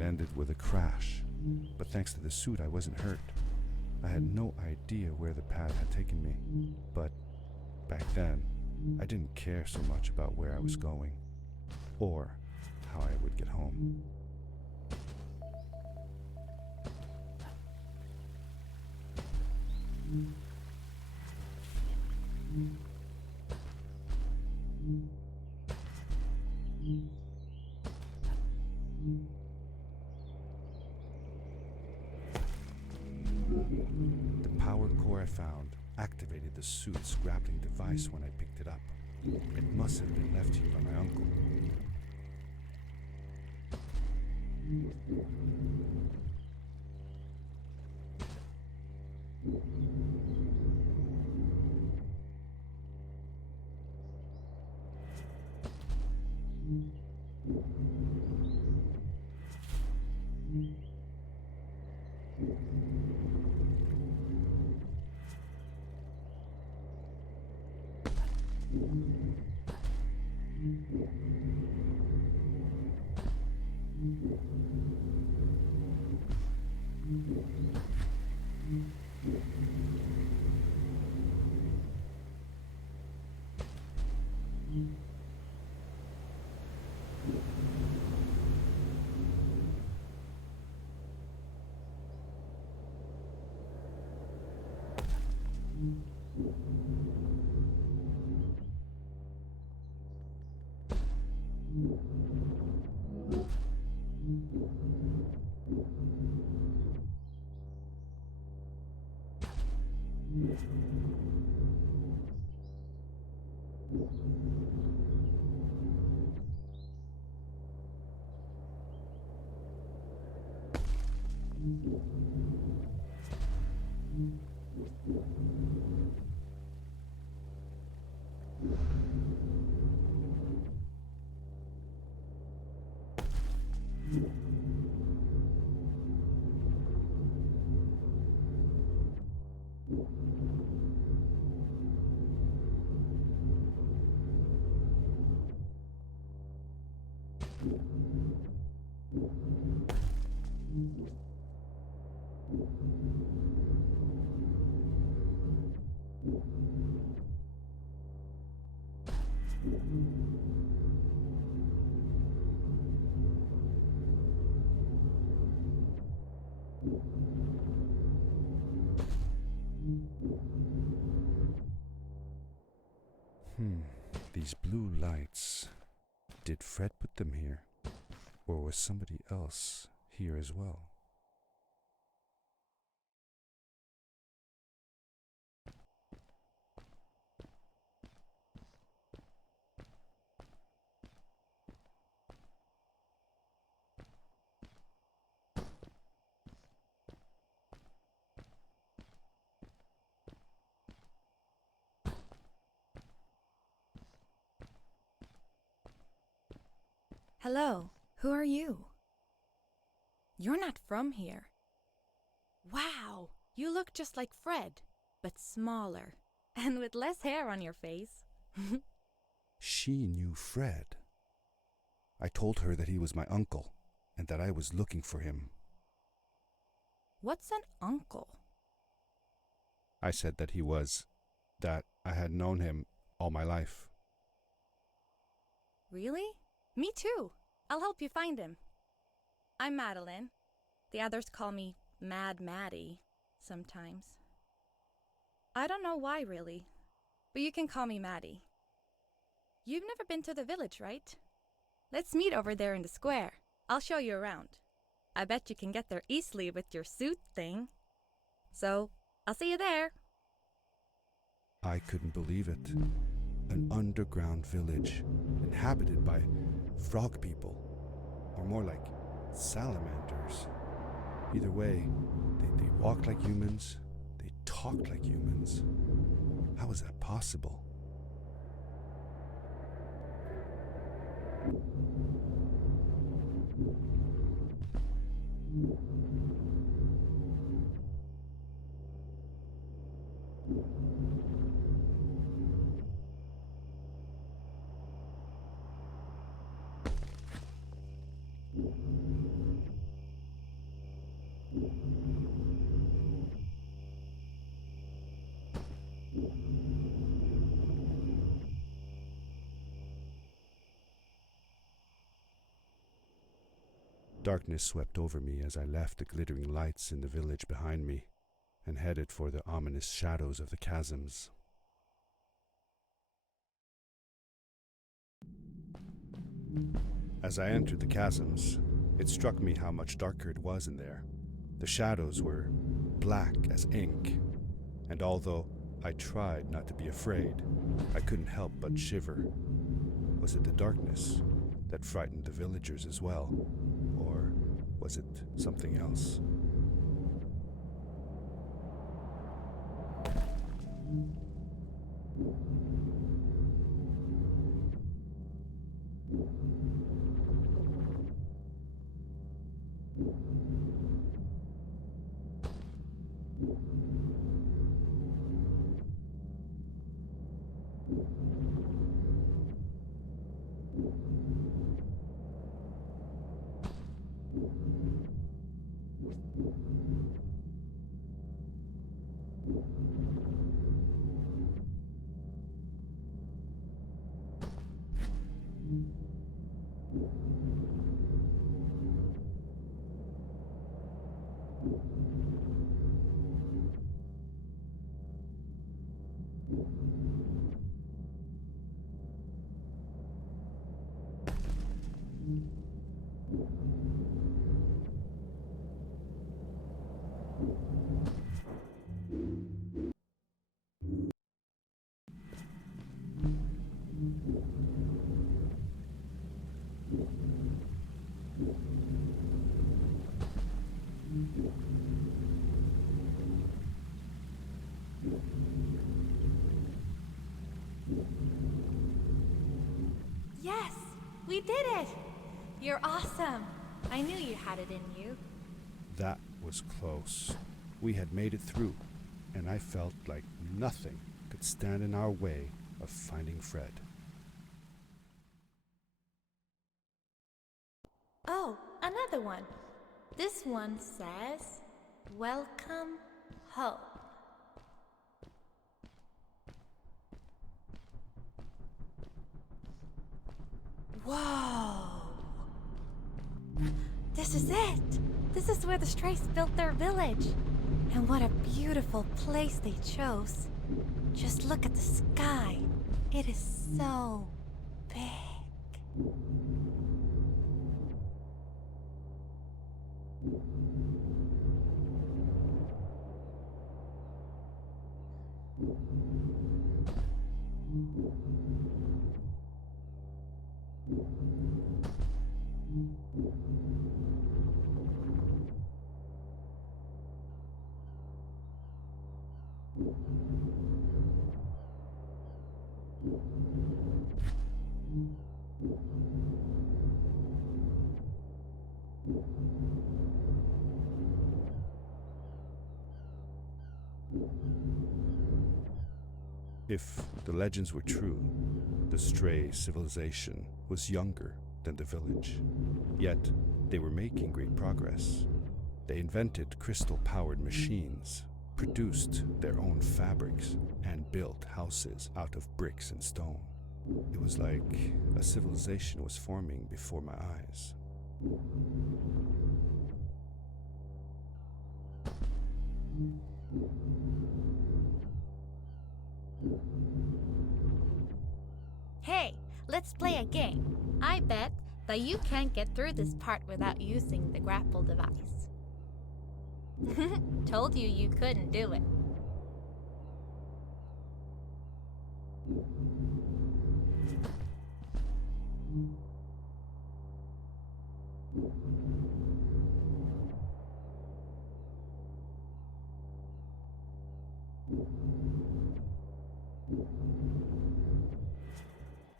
night ended with a crash, but thanks to the suit I wasn't hurt. I had no idea where the pad had taken me, but back then, I didn't care so much about where I was going, or how I would get home. The power core I found activated the suit's grappling device when I picked it up. It must have been left here by my uncle. These blue lights. Did Fred put them here? Or was somebody else here as well? Hello, who are you? You're not from here. Wow, you look just like Fred, but smaller, and with less hair on your face. She knew Fred. I told her that he was my uncle, and that I was looking for him. What's an uncle? I said that that I had known him all my life. Really? Me too. I'll help you find him. I'm Madeline. The others call me Mad Maddie sometimes. I don't know why, really, but you can call me Maddie. You've never been to the village, right? Let's meet over there in the square. I'll show you around. I bet you can get there easily with your suit thing. So, I'll see you there. I couldn't believe it. An underground village, inhabited by frog people, or more like salamanders. Either way, they walked like humans, they talked like humans. How was that possible? Darkness swept over me as I left the glittering lights in the village behind me and headed for the ominous shadows of the chasms. As I entered the chasms, it struck me how much darker it was in there. The shadows were black as ink, and although I tried not to be afraid, I couldn't help but shiver. Was it the darkness that frightened the villagers as well, or was it something else? Yes, we did it! You're awesome. I knew you had it in you. That was close. We had made it through, and I felt like nothing could stand in our way of finding Fred. Oh, another one. This one says, "Welcome home." Whoa! This is it! This is where the Strays built their village. And what a beautiful place they chose. Just look at the sky. It is so big. If the legends were true, the Stray civilization was younger than the village. Yet, they were making great progress. They invented crystal-powered machines, produced their own fabrics, and built houses out of bricks and stone. It was like a civilization was forming before my eyes. Hey, let's play a game. I bet that you can't get through this part without using the grapple device. Told you you couldn't do it.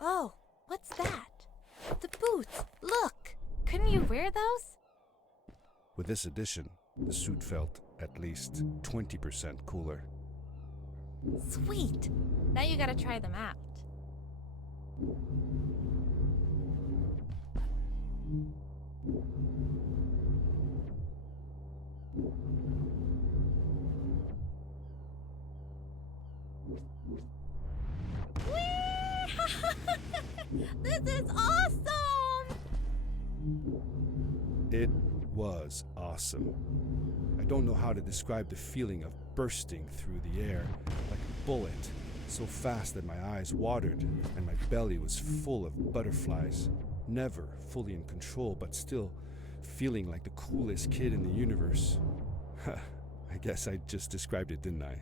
Oh, what's that? The boots! Look! Couldn't you wear those? With this addition, the suit felt at least 20% cooler. Sweet! Now you gotta try them out. This is awesome! It was awesome. I don't know how to describe the feeling of bursting through the air like a bullet, so fast that my eyes watered and my belly was full of butterflies, never fully in control, but still feeling like the coolest kid in the universe. I guess I just described it, didn't I?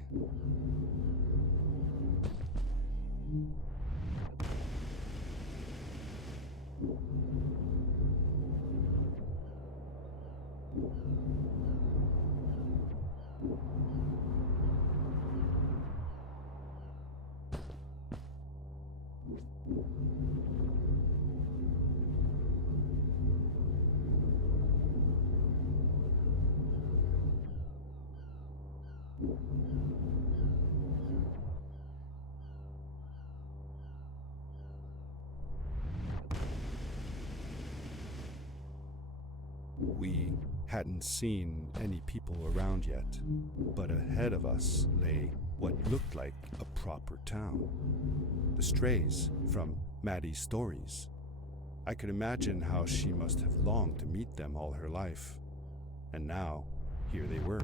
We hadn't seen any people around yet, but ahead of us lay what looked like a proper town. The strays from Maddie's stories. I could imagine how she must have longed to meet them all her life. And now, here they were.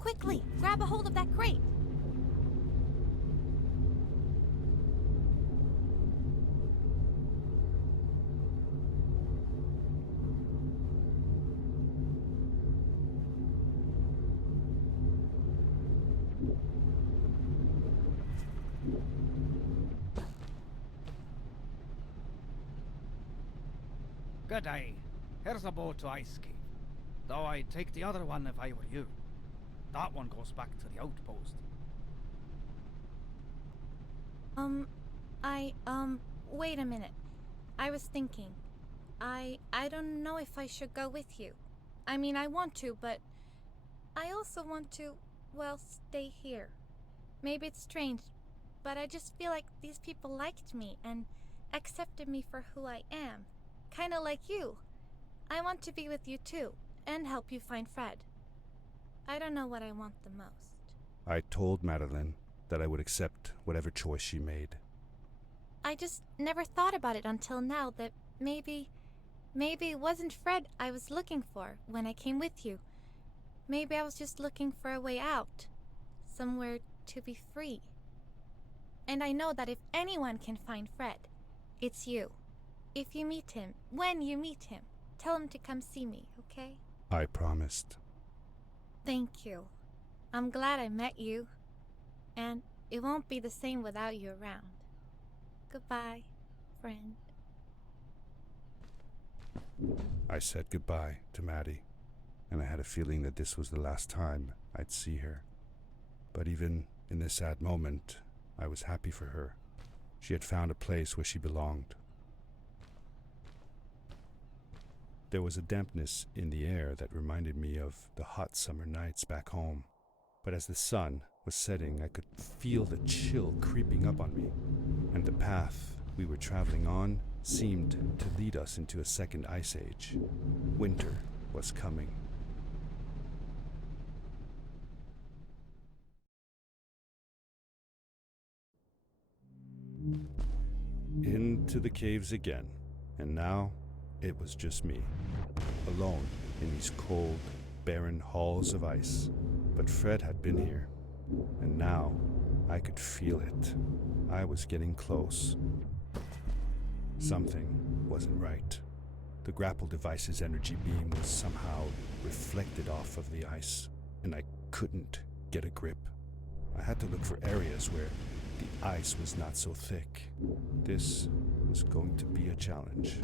Quickly, grab a hold of that crate. Good day. Here's a boat to Ice Cave. Though I'd take the other one if I were you. That one goes back to the outpost. Wait a minute. I was thinking. I don't know if I should go with you. I mean, I want to, but I also want to, well, stay here. Maybe it's strange, but I just feel like these people liked me and accepted me for who I am. Kinda like you. I want to be with you too, and help you find Fred. I don't know what I want the most. I told Madeline that I would accept whatever choice she made. I just never thought about it until now that maybe it wasn't Fred I was looking for when I came with you. Maybe I was just looking for a way out. Somewhere to be free. And I know that if anyone can find Fred, it's you. If you meet him, when you meet him, tell him to come see me, okay? I promised. Thank you. I'm glad I met you. And it won't be the same without you around. Goodbye, friend. I said goodbye to Maddie, and I had a feeling that this was the last time I'd see her. But even in this sad moment, I was happy for her. She had found a place where she belonged. There was a dampness in the air that reminded me of the hot summer nights back home. But as the sun was setting, I could feel the chill creeping up on me, and the path we were traveling on seemed to lead us into a second ice age. Winter was coming. Into the caves again, and now it was just me, alone in these cold, barren halls of ice. But Fred had been here, and now I could feel it. I was getting close. Something wasn't right. The grapple device's energy beam was somehow reflected off of the ice, and I couldn't get a grip. I had to look for areas where the ice was not so thick. This was going to be a challenge.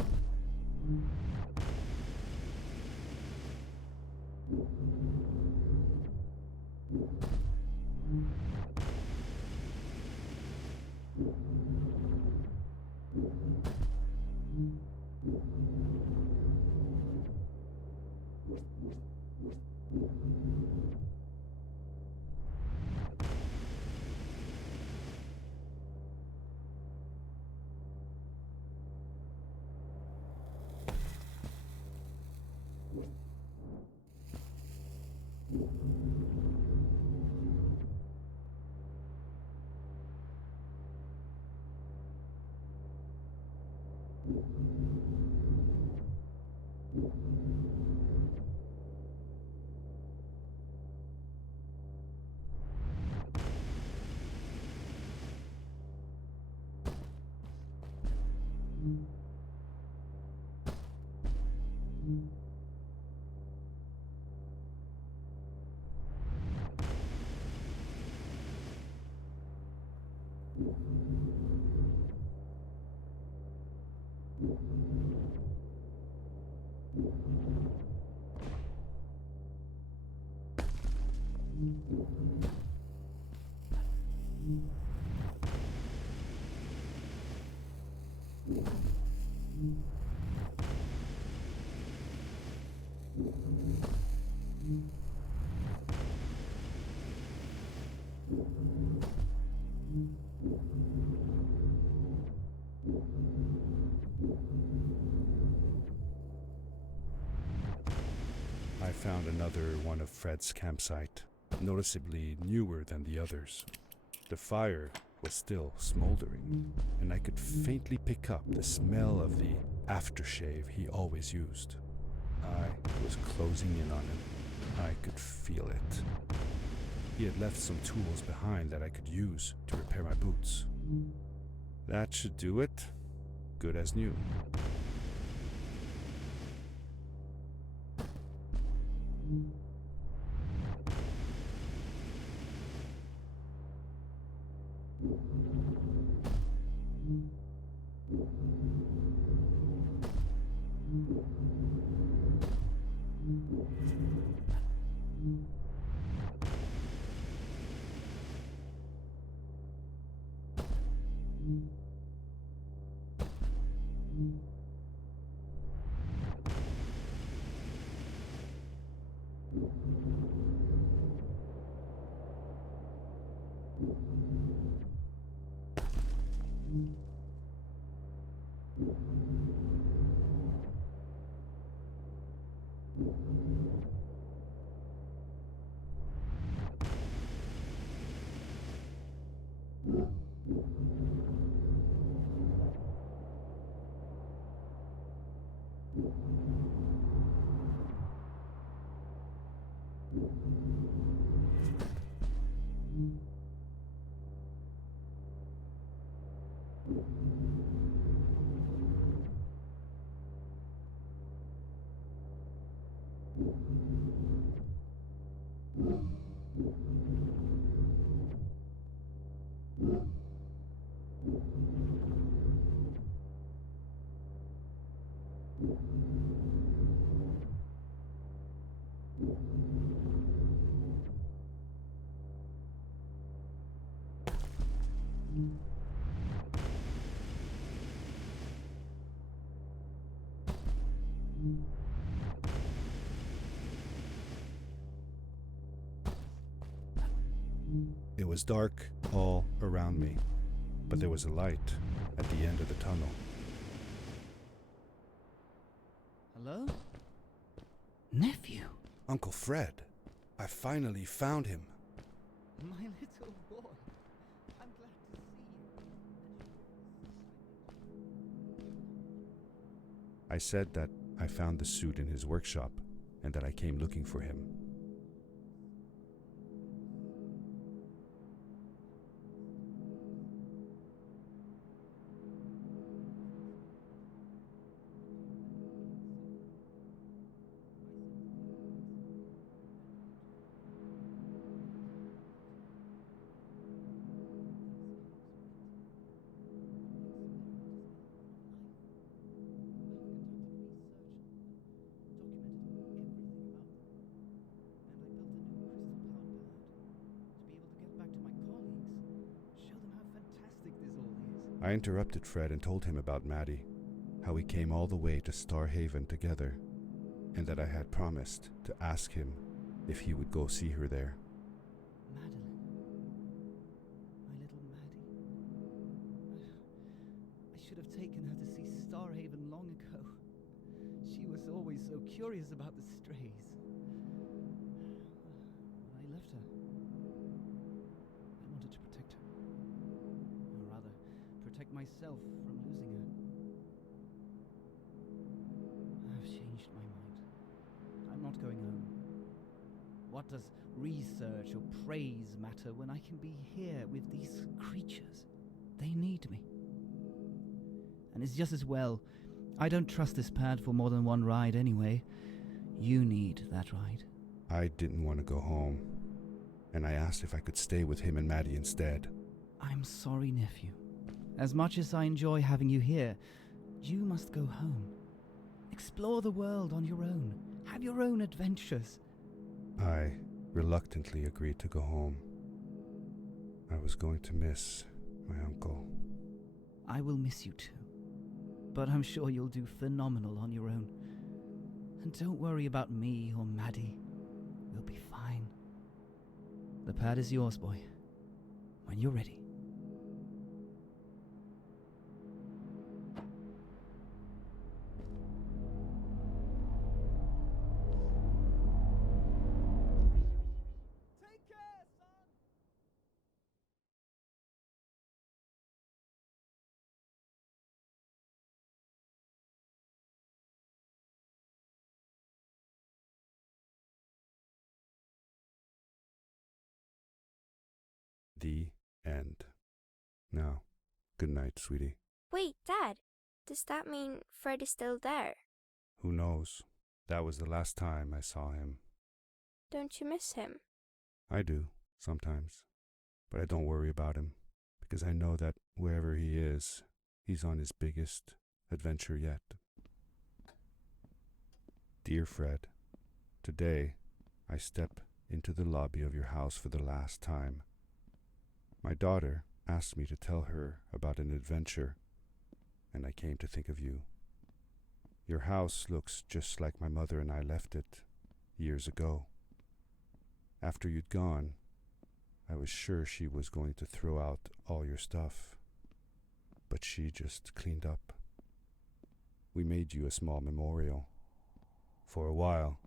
I found another one of Fred's campsite, noticeably newer than the others. The fire was still smoldering, and I could faintly pick up the smell of the aftershave he always used. I was closing in on him. I could feel it. He had left some tools behind that I could use to repair my boots. That should do it. Good as new. It was dark all around me, but there was a light at the end of the tunnel. Hello? Nephew? Uncle Fred, I finally found him. My little boy. I'm glad to see you. I said that I found the suit in his workshop and that I came looking for him. I interrupted Fred and told him about Maddie, how we came all the way to Starhaven together, and that I had promised to ask him if he would go see her there. Madeline. My little Maddie. I should have taken her to see Starhaven long ago. She was always so curious about the strays. I left her. I wanted to protect her. Or rather, protect myself from losing her. I've changed my mind. I'm not going home. What does research or praise matter when I can be here with these creatures? They need me. And it's just as well. I don't trust this pad for more than one ride anyway. You need that ride. I didn't want to go home, and I asked if I could stay with him and Maddie instead. I'm sorry, nephew. As much as I enjoy having you here, you must go home. Explore the world on your own. Have your own adventures. I reluctantly agreed to go home. I was going to miss my uncle. I will miss you too. But I'm sure you'll do phenomenal on your own. And don't worry about me or Maddie. We'll be fine. The pad is yours, boy. When you're ready. Take care, son! The end. Now, good night, sweetie. Wait, Dad. Does that mean Fred is still there? Who knows? That was the last time I saw him. Don't you miss him? I do, sometimes. But I don't worry about him, because I know that wherever he is, he's on his biggest adventure yet. Dear Fred, today I step into the lobby of your house for the last time. My daughter asked me to tell her about an adventure, and I came to think of you. Your house looks just like my mother and I left it years ago. After you'd gone, I was sure she was going to throw out all your stuff, but she just cleaned up. We made you a small memorial. For a while,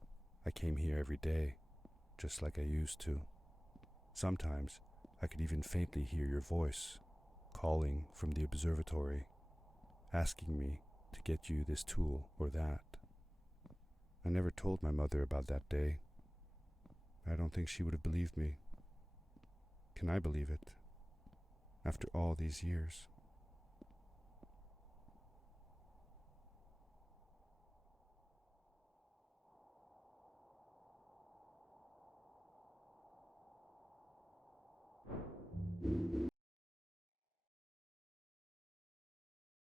I came here every day, just like I used to. Sometimes I could even faintly hear your voice, calling from the observatory, asking me to get you this tool or that. I never told my mother about that day. I don't think she would have believed me. Can I believe it? After all these years?